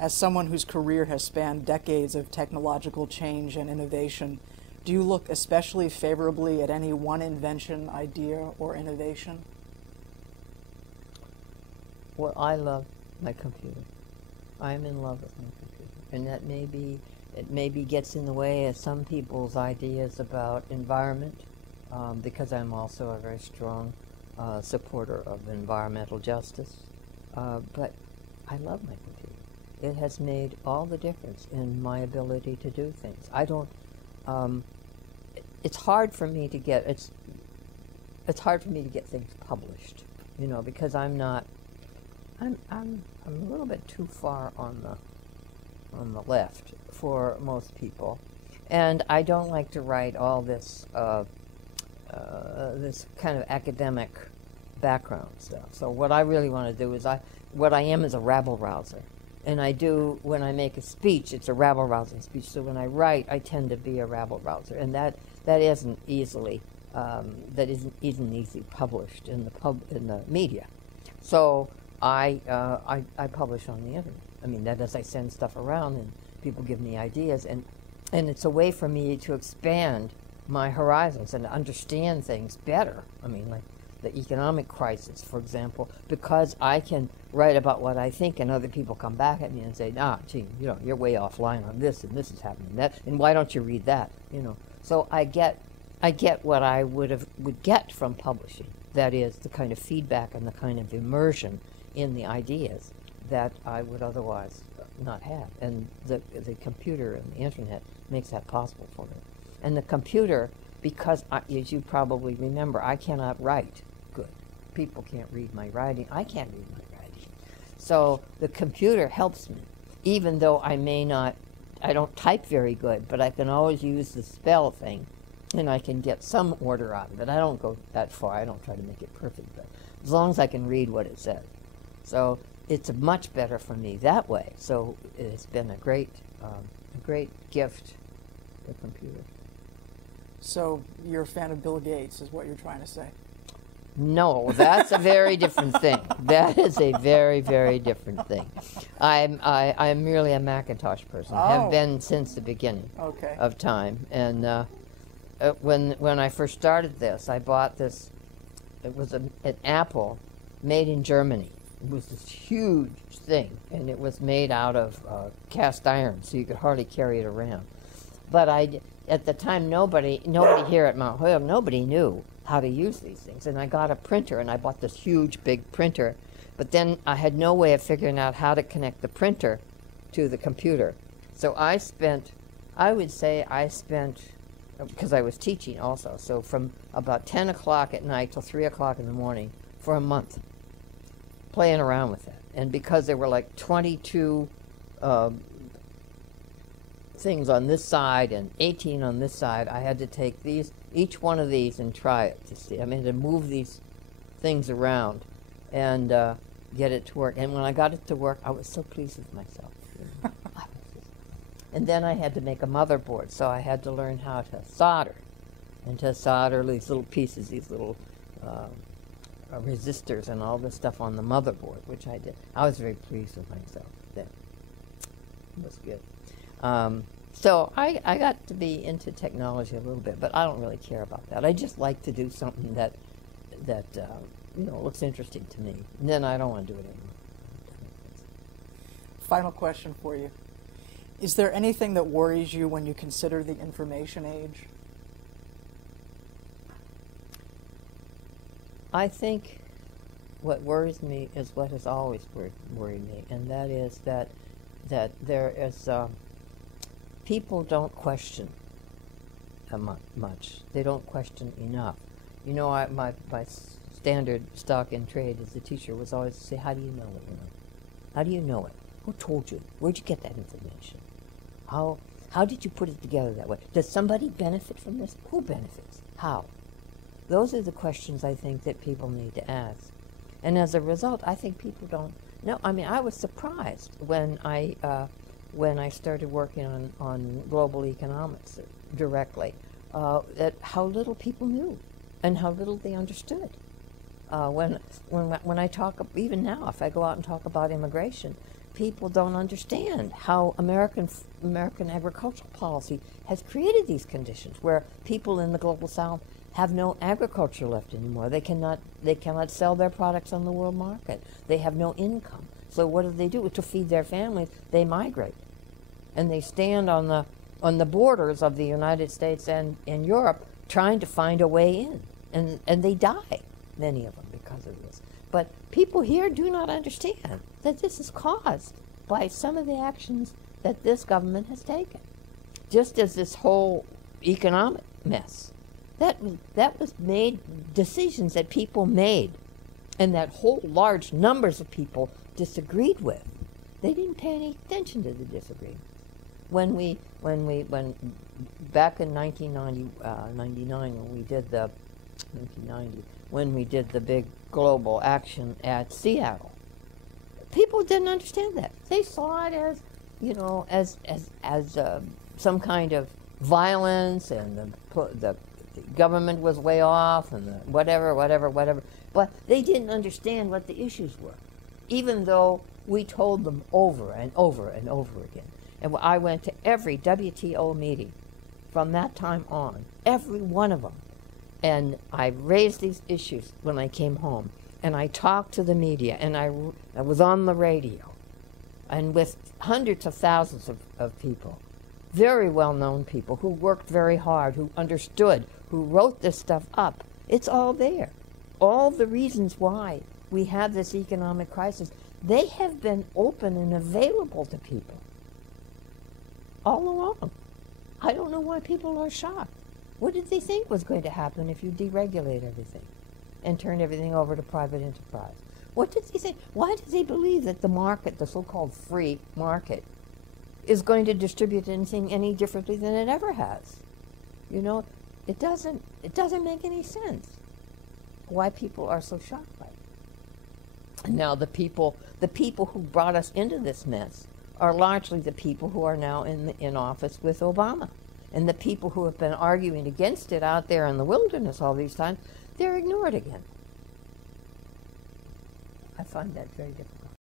As someone whose career has spanned decades of technological change and innovation, do you look especially favorably at any one invention, idea, or innovation? Well, I love my computer. I'm in love with my computer. And that maybe gets in the way of some people's ideas about environment, because I'm also a very strong supporter of environmental justice. But I love my computer. It has made all the difference in my ability to do things. I don't. It's hard for me to get. It's hard for me to get things published, because I'm not. I'm a little bit too far on the left for most people, and I don't like to write all this this kind of academic background stuff. So what I really want to do is what I am is a rabble rouser, and when I make a speech, it's a rabble rousing speech. So when I write, I tend to be a rabble rouser, and that isn't easily easily published in the media. So I publish on the internet. I mean, that is, I send stuff around and people give me ideas, and it's a way for me to expand my horizons and to understand things better. I mean, like the economic crisis, for example, because I can write about what I think, and other people come back at me and say, gee, you're way offline on this, and this is happening, that, and why don't you read that? So I get what I would get from publishing. That is the kind of feedback and the kind of immersion in the ideas that I would otherwise not have. And the computer and the internet makes that possible for me. And the computer, because, as you probably remember, I cannot write good. People can't read my writing. I can't read my writing. So the computer helps me, even though I don't type very good, but I can always use the spell thing, and I can get some order out of it. I don't go that far. I don't try to make it perfect, but as long as I can read what it says. So it's much better for me that way. So it's been a great gift, the computer. So you're a fan of Bill Gates, is what you're trying to say? No, that's a very different thing. That is a very, very different thing. I'm merely a Macintosh person. Have been since the beginning of time. And when I first started this, I bought this. It was an Apple made in Germany. It was this huge thing, and it was made out of cast iron, so you could hardly carry it around. But at the time, nobody here at Mount Holyoke, nobody knew how to use these things. And I got a printer, and I bought this huge, big printer. But then I had no way of figuring out how to connect the printer to the computer. So I would say, because I was teaching also, so from about 10 o'clock at night till 3 o'clock in the morning for a month, playing around with it. And because there were like 22 things on this side and 18 on this side, I had to take each one of these and try it to see. I mean, to move these things around and get it to work. And when I got it to work, I was so pleased with myself. And then I had to make a motherboard, so I had to learn how to solder. And to solder these little pieces, these little resistors and all this stuff on the motherboard, which I did. I was very pleased with myself then. It was good. So I got to be into technology a little bit, but I don't really care about that. I just like to do something that looks interesting to me. And then I don't want to do it anymore. Final question for you. Is there anything that worries you when you consider the information age? I think what worries me is what has always worried me, and that is that there is people don't question much. They don't question enough. My standard stock in trade as a teacher was always to say, how do you know what you know? How do you know it? Who told you? Where'd you get that information? How did you put it together that way? Does somebody benefit from this? Who benefits? How? Those are the questions I think that people need to ask. And as a result, I think people don't know. I mean, I was surprised when I started working on global economics directly, at how little people knew and how little they understood. When I talk, even now, if I go out and talk about immigration, people don't understand how American agricultural policy has created these conditions where people in the global South have no agriculture left anymore. They cannot sell their products on the world market. They have no income. So what do? To feed their families, they migrate, and they stand on the borders of the United States and Europe trying to find a way in, and they die, many of them, because of this. But people here do not understand that this is caused by some of the actions that this government has taken. Just as this whole economic mess, that was made, decisions that people made, and that whole large numbers of people disagreed with. They didn't pay any attention to the disagreement. When back in 1999, when we did the big global action at Seattle, people didn't understand that. They saw it as, as some kind of violence, and the government was way off, and the whatever. But they didn't understand what the issues were, even though we told them over and over and over again. And I went to every WTO meeting from that time on, every one of them. And I raised these issues when I came home. And I talked to the media, and I was on the radio, and with hundreds of thousands of people, very well-known people who worked very hard, who understood, who wrote this stuff up. It's all there. All the reasons why we have this economic crisis, they have been open and available to people all along. I don't know why people are shocked. What did they think was going to happen if you deregulate everything and turn everything over to private enterprise? What did they think? Why did they believe that the market, the so-called free market, is going to distribute anything any differently than it ever has? It doesn't make any sense why people are so shocked by it. And now the people who brought us into this mess are largely the people who are now in office with Obama. And the people who have been arguing against it out there in the wilderness all these times, they're ignored again. I find that very difficult.